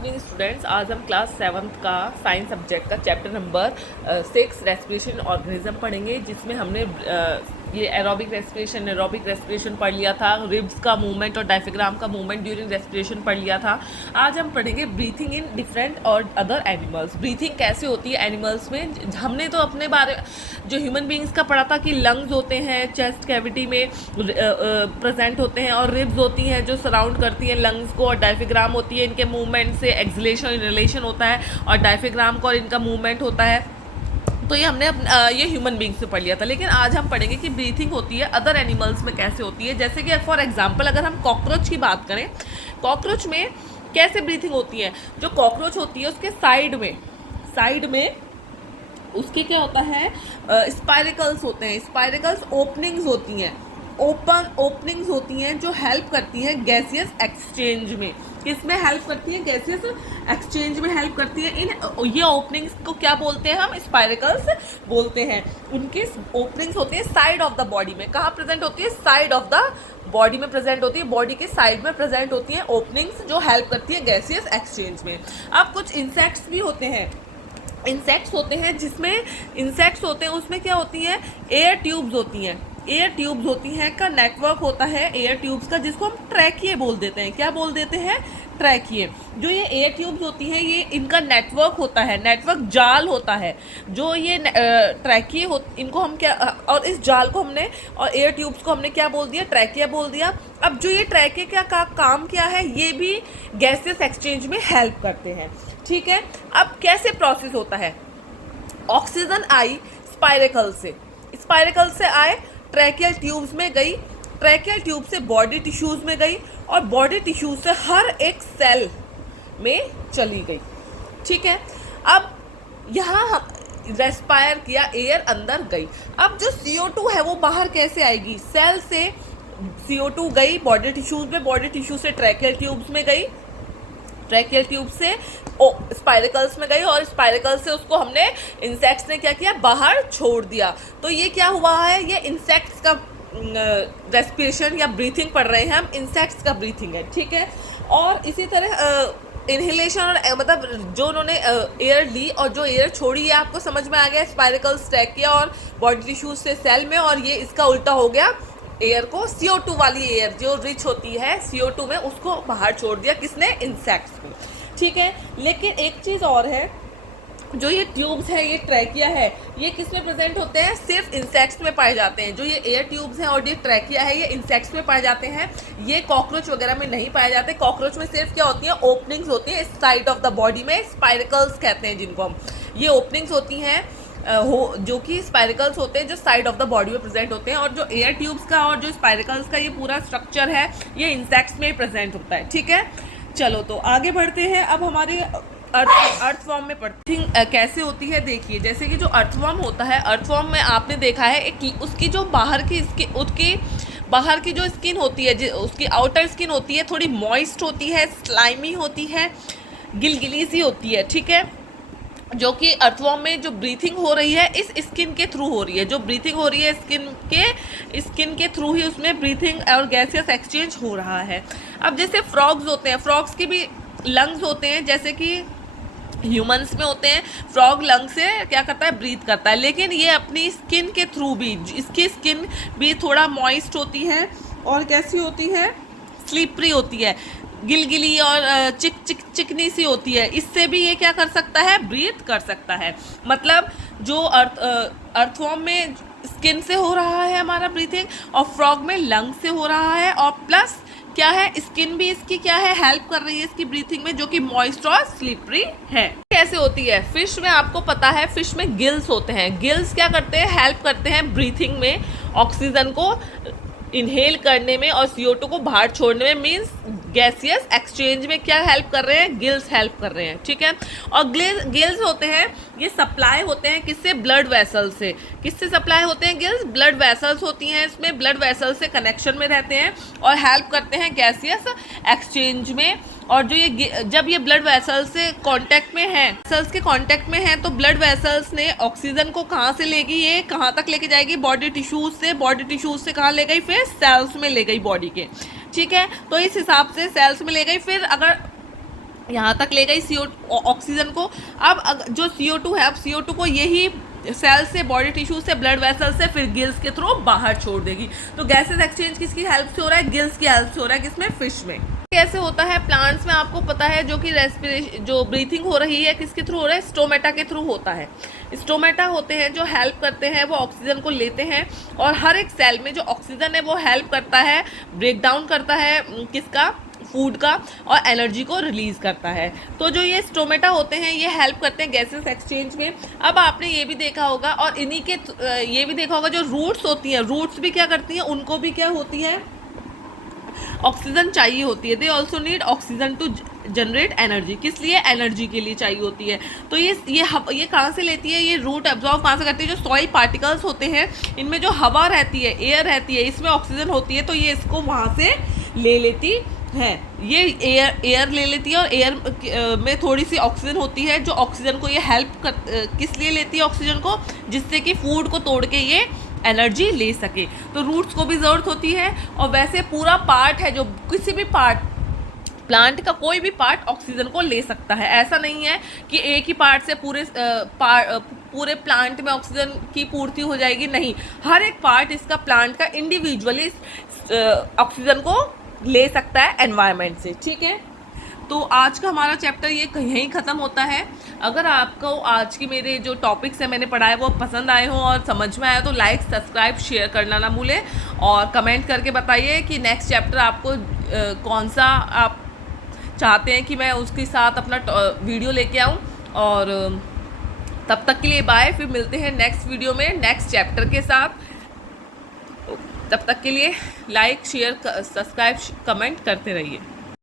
Evening students, आज हम class 7th का साइंस सब्जेक्ट का चैप्टर नंबर 6 रेस्पिरेशन ऑर्गेनिज्म पढ़ेंगे, जिसमें हमने ये एरोबिक रेस्पिरेशन पढ़ लिया था, रिब्स का मूवमेंट और डायफ्राम का मूवमेंट ड्यूरिंग रेस्पिरेशन पढ़ लिया था। आज हम पढ़ेंगे ब्रीथिंग इन डिफरेंट और अदर एनिमल्स। ब्रीथिंग कैसे होती है एनिमल्स में। हमने तो अपने बारे जो ह्यूमन बींग्स का पढ़ा था कि लंग्स होते हैं, चेस्ट कैविटी में प्रेजेंट होते हैं, और रिब्स होती हैं जो सराउंड करती हैं लंग्स को, और डायफ्राम होती है, इनके मूवमेंट से एक्सलेशन इनहेलेशन होता है, और डायफ्राम का और इनका मूवमेंट होता है। तो ये हमने ये ह्यूमन बींग्स में पढ़ लिया था। लेकिन आज हम पढ़ेंगे कि ब्रीथिंग होती है अदर एनिमल्स में कैसे होती है। जैसे कि फॉर एग्जांपल अगर हम कॉकरोच की बात करें, कॉकरोच में कैसे ब्रीथिंग होती है। जो कॉकरोच होती है उसके साइड में उसके क्या होता है, स्पाइरिकल्स होते हैं। स्पाइरिकल्स ओपनिंग्स होती हैं, ओपनिंग्स होती हैं जो हेल्प करती हैं गैसियस एक्सचेंज में। किसमें हेल्प करती है? गैसियस एक्सचेंज में हेल्प करती है। ये ओपनिंग्स को क्या बोलते हैं? हम स्पाइरिकल्स बोलते हैं। उनकी ओपनिंग्स होती है साइड ऑफ द बॉडी में। कहाँ प्रेजेंट होती है? साइड ऑफ द बॉडी में प्रेजेंट होती है, बॉडी के साइड में प्रेजेंट होती हैं ओपनिंग्स जो हेल्प करती है गैसियस एक्सचेंज में। अब कुछ इंसेक्ट्स भी होते हैं, जिसमें इंसेक्ट्स होते हैं उसमें क्या होती हैं? एयर ट्यूब्स होती हैं का नेटवर्क होता है एयर ट्यूब्स का, जिसको हम ट्रैकिए बोल देते हैं। क्या बोल देते हैं? ट्रैकिए। जो ये एयर ट्यूब्स होती हैं ये इनका नेटवर्क होता है, नेटवर्क जाल होता है। जो ये ट्रैकिए इनको हम क्या, और इस जाल को हमने और एयर ट्यूब्स को हमने क्या बोल दिया? ट्रैकिया बोल दिया। अब जो ये ट्रैकिए का काम क्या है? ये भी गैसेस एक्सचेंज में हेल्प करते हैं। ठीक है, अब कैसे प्रोसेस होता है? ऑक्सीजन आई स्पाइरिकल से आए, ट्रैकियल ट्यूब्स में गई, ट्रैकियल ट्यूब से बॉडी टिश्यूज में गई, और बॉडी टिश्यूज से हर एक सेल में चली गई। ठीक है, अब यहाँ हम रेस्पायर किया, एयर अंदर गई। अब जो CO2 है वो बाहर कैसे आएगी? सेल से CO2 गई बॉडी टिश्यूज में, बॉडी टिश्यू से ट्रैकियल ट्यूब्स में गई, ट्रैकियल ट्यूब से स्पाइरिकल्स में गई, और स्पाइरिकल्स से उसको हमने इंसेक्ट्स ने क्या किया? बाहर छोड़ दिया। तो ये क्या हुआ है? ये इंसेक्ट्स का रेस्पिरेशन या ब्रीथिंग पढ़ रहे हैं हम, इंसेक्ट्स का ब्रीथिंग है। ठीक है, और इसी तरह इनहेलेशन और मतलब जो उन्होंने एयर ली और जो एयर छोड़ी, ये आपको समझ में आ गया। स्पाइरिकल्स ट्रैक किया और बॉडी टिश्यूज से सेल में, और ये इसका उल्टा हो गया, एयर को CO2 वाली एयर जो रिच होती है CO2 में, उसको बाहर छोड़ दिया। किसने? इंसेक्ट्स को। ठीक है, लेकिन एक चीज़ और है, जो ये ट्यूब्स है, ये ट्रैकिया है, ये किस में प्रेजेंट होते हैं? सिर्फ इंसेक्ट्स में पाए जाते हैं। जो ये एयर ट्यूब्स हैं और ये ट्रैकिया है, ये इंसेक्ट्स में पाए जाते हैं। ये कॉकरोच वगैरह में नहीं पाए जाते। कॉकरोच में सिर्फ क्या होती हैं? ओपनिंग्स होती हैं साइड ऑफ द बॉडी में, स्पाइरिकल्स कहते हैं जिनको हम। ये ओपनिंग्स होती हैं जो कि स्पाइरिकल्स होते हैं, जो साइड ऑफ द बॉडी में प्रेजेंट होते हैं। और जो एयर ट्यूब्स का और जो स्पाइरिकल्स का ये पूरा स्ट्रक्चर है, ये इंसेक्ट्स में प्रेजेंट होता है। ठीक है, चलो तो आगे बढ़ते हैं। अब हमारे अर्थवॉर्म में ब्रीथिंग कैसे होती है देखिए। जैसे कि जो अर्थवॉर्म होता है, अर्थवॉर्म में आपने देखा है एक उसकी जो बाहर की जो स्किन होती है, उसकी आउटर स्किन होती है, थोड़ी मॉइस्ट होती है, स्लाइमी होती है, गिलगिली सी होती है। ठीक है, जो कि अर्थवॉर्म में जो ब्रीथिंग हो रही है इस स्किन के थ्रू हो रही है। जो ब्रीथिंग हो रही है स्किन के थ्रू ही उसमें ब्रीथिंग और गैसियस एक्सचेंज हो रहा है। अब जैसे फ्रॉग्स होते हैं, फ्रॉग्स के भी लंग्स होते हैं, जैसे कि ह्यूमंस में होते हैं। फ्रॉग लंग से क्या करता है? ब्रीथ करता है। लेकिन ये अपनी स्किन के थ्रू भी, इसकी स्किन भी थोड़ा मॉइस्ट होती है, और कैसी होती है? स्लिपरी होती है, गिलगिली और चिकनी सी होती है। इससे भी ये क्या कर सकता है? ब्रीथ कर सकता है। मतलब जो अर्थवॉर्म में स्किन से हो रहा है हमारा ब्रीथिंग, और फ्रॉग में लंग से हो रहा है, और प्लस क्या है? स्किन भी इसकी क्या है? हेल्प कर रही है इसकी ब्रीथिंग में, जो कि मॉइस्ट और स्लिपरी है। कैसे होती है? फिश में आपको पता है, फिश में गिल्स होते हैं। गिल्स क्या करते हैं? हेल्प करते हैं ब्रीथिंग में, ऑक्सीजन को इनहेल करने में और CO2 को बाहर छोड़ने में। मीन्स गैसियस एक्सचेंज में क्या हेल्प कर रहे हैं? गिल्स हेल्प कर रहे हैं। ठीक है, और गिल्स होते हैं, ये सप्लाई होते हैं किससे? ब्लड वेसल से। किससे सप्लाई होते हैं गिल्स? ब्लड वेसल्स होती हैं इसमें, ब्लड वेसल से कनेक्शन में रहते हैं और हेल्प करते हैं गैसियस एक्सचेंज में। और जो ये जब ये ब्लड वेसल्स से कांटेक्ट में है, वेसल्स के कांटेक्ट में है, तो ब्लड वेसल्स ने ऑक्सीजन को कहाँ से लेगी? ये कहाँ तक लेके जाएगी? बॉडी टिश्यूज से। बॉडी टिश्यूज से कहाँ ले गई? फिर सेल्स में ले गई बॉडी के। ठीक है, तो इस हिसाब से सेल्स में ले गई। फिर अगर यहाँ तक ले गई ऑक्सीजन को। अब जो CO2 है, अब CO2 को यही सेल से, बॉडी टिश्यू से, ब्लड वेसल से, फिर गिल्स के थ्रू बाहर छोड़ देगी। तो गैसेस एक्सचेंज किसकी हेल्प से हो रहा है? गिल्स की हेल्प से हो रहा है। किसमें? फिश में। कैसे होता है प्लांट्स में? आपको पता है जो कि रेस्पिरेशन, जो ब्रीथिंग हो रही है किसके थ्रू हो रहा है? स्टोमेटा के थ्रू होता है। स्टोमेटा होते हैं जो हेल्प करते हैं, वो ऑक्सीजन को लेते हैं और हर एक सेल में जो ऑक्सीजन है वो हेल्प करता है, ब्रेक डाउन करता है किसका? फूड का, और एनर्जी को रिलीज करता है। तो जो ये स्टोमेटा होते हैं ये हेल्प करते हैं गैसेस एक्सचेंज में। अब आपने ये भी देखा होगा और इन्हीं के ये भी देखा होगा जो रूट्स होती हैं, रूट्स भी क्या करती हैं? उनको भी क्या होती है? ऑक्सीजन चाहिए होती है। They also need oxygen to generate energy. किस लिए? एनर्जी के लिए चाहिए होती है। तो ये कहाँ से लेती है? ये रूट एब्जॉर्व कहाँ से करती है? जो सॉइल पार्टिकल्स होते हैं इनमें जो हवा रहती है, एयर रहती है, इसमें ऑक्सीजन होती है, तो ये इसको वहाँ से ले लेती है। ये एयर ले लेती है और एयर में थोड़ी सी ऑक्सीजन होती है जो ऑक्सीजन को ये हेल्प कर, किस लिए लेती है ऑक्सीजन को? जिससे कि फूड को तोड़ के ये एनर्जी ले सके। तो रूट्स को भी ज़रूरत होती है। और वैसे पूरा पार्ट है, जो किसी भी पार्ट, प्लांट का कोई भी पार्ट ऑक्सीजन को ले सकता है। ऐसा नहीं है कि एक ही पार्ट से पूरे प्लांट में ऑक्सीजन की पूर्ति हो जाएगी, नहीं। हर एक पार्ट इसका, प्लांट का, इंडिविजुअली ऑक्सीजन को ले सकता है एनवायरनमेंट से। ठीक है, तो आज का हमारा चैप्टर ये यहीं ख़त्म होता है। अगर आपको आज की मेरे जो टॉपिक्स हैं मैंने पढ़ाए वो पसंद आए हों और समझ में आया तो लाइक, सब्सक्राइब, शेयर करना ना भूलें और कमेंट करके बताइए कि नेक्स्ट चैप्टर आपको कौन सा आप चाहते हैं कि मैं उसके साथ अपना वीडियो लेके आऊँ। और तब तक के लिए बाय, फिर मिलते हैं नेक्स्ट वीडियो में नेक्स्ट चैप्टर के साथ। तब तक के लिए लाइक, शेयर, सब्सक्राइब, कमेंट करते रहिए।